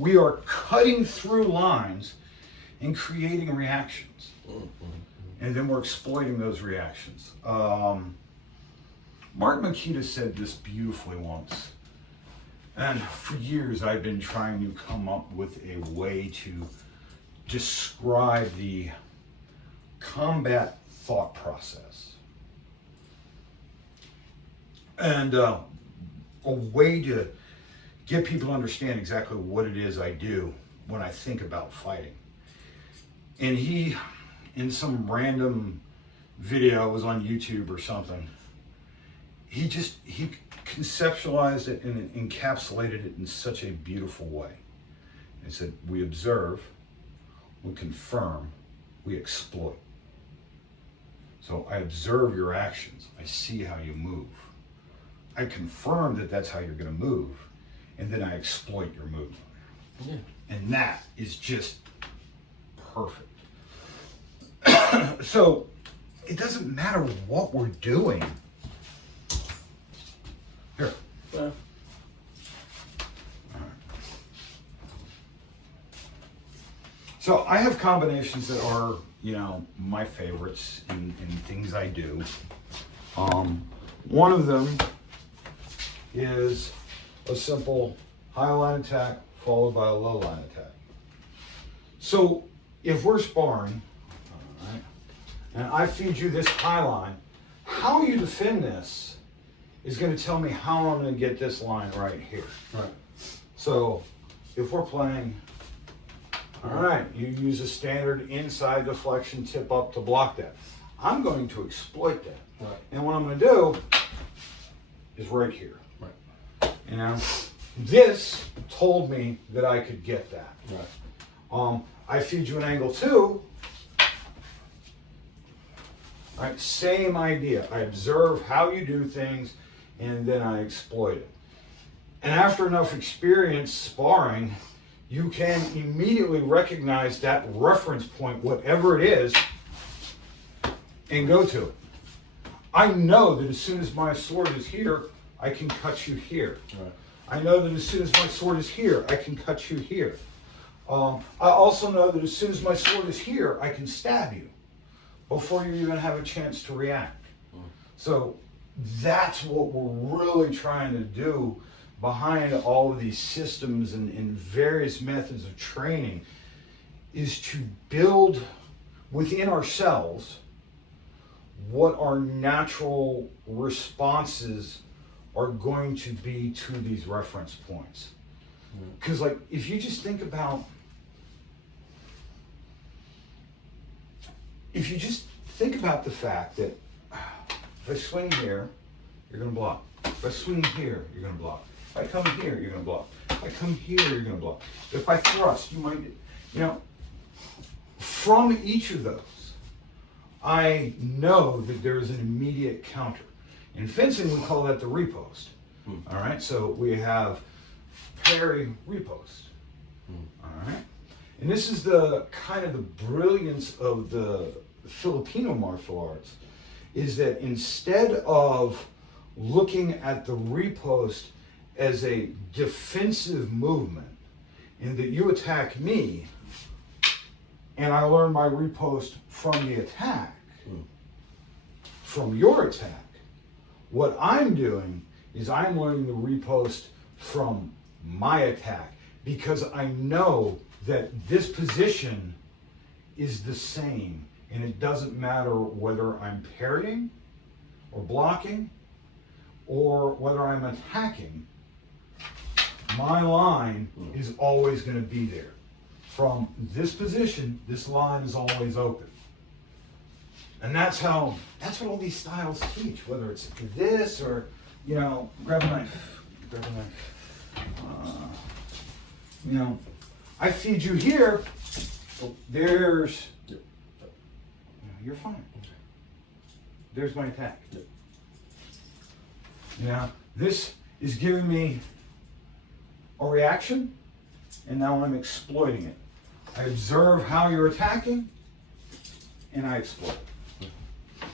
we are cutting through lines and creating reactions. And then we're exploiting those reactions. Mark Makita said this beautifully once. And for years I've been trying to come up with a way to describe the combat thought process. And a way to get people to understand exactly what it is I do when I think about fighting. And he, in some random video, it was on YouTube or something, he conceptualized it and encapsulated it in such a beautiful way. He said, we observe, we confirm, we exploit. So I observe your actions. I see how you move. I confirm that that's how you're going to move. And then I exploit your movement. Yeah. And that is just perfect. So it doesn't matter what we're doing. Here. Yeah. All right. So I have combinations that are, my favorites in things I do. One of them is a simple high line attack followed by a low line attack. So if we're sparring, all right, and I feed you this high line, how you defend this is going to tell me how I'm going to get this line right here. Right. So if we're playing, all right, you use a standard inside deflection tip up to block that. I'm going to exploit that. Right. And what I'm going to do is right here. Right. This told me that I could get that. Right. I feed you an angle 2. All right, same idea. I observe how you do things, and then I exploit it. And after enough experience sparring, you can immediately recognize that reference point, whatever it is, and go to it. I know that as soon as my sword is here, I can cut you here. Right. I know that as soon as my sword is here, I can cut you here. I also know that as soon as my sword is here, I can stab you before you even have a chance to react. So that's what we're really trying to do behind all of these systems and various methods of training, is to build within ourselves what our natural responses are going to be to these reference points. Because if you just think about, the fact that if I swing here, you're going to block. If I swing here, you're going to block. If I come here, you're going to block. If I come here, you're going to block. If I thrust, you might, from each of those, I know that there is an immediate counter. In fencing, we call that the riposte. All right, so we have parry, riposte. All right, and this is the kind of the brilliance of the Filipino martial arts, is that instead of looking at the riposte as a defensive movement, in that you attack me, and I learn my riposte from the attack, from your attack, what I'm doing is I'm learning the riposte from my attack, because I know that this position is the same, and it doesn't matter whether I'm parrying or blocking or whether I'm attacking. My line is always going to be there. From this position, this line is always open. And that's what all these styles teach, whether it's this or, grab a knife. I feed you here, there's, you're fine. There's my attack. This is giving me a reaction, and now I'm exploiting it. I observe how you're attacking, and I exploit.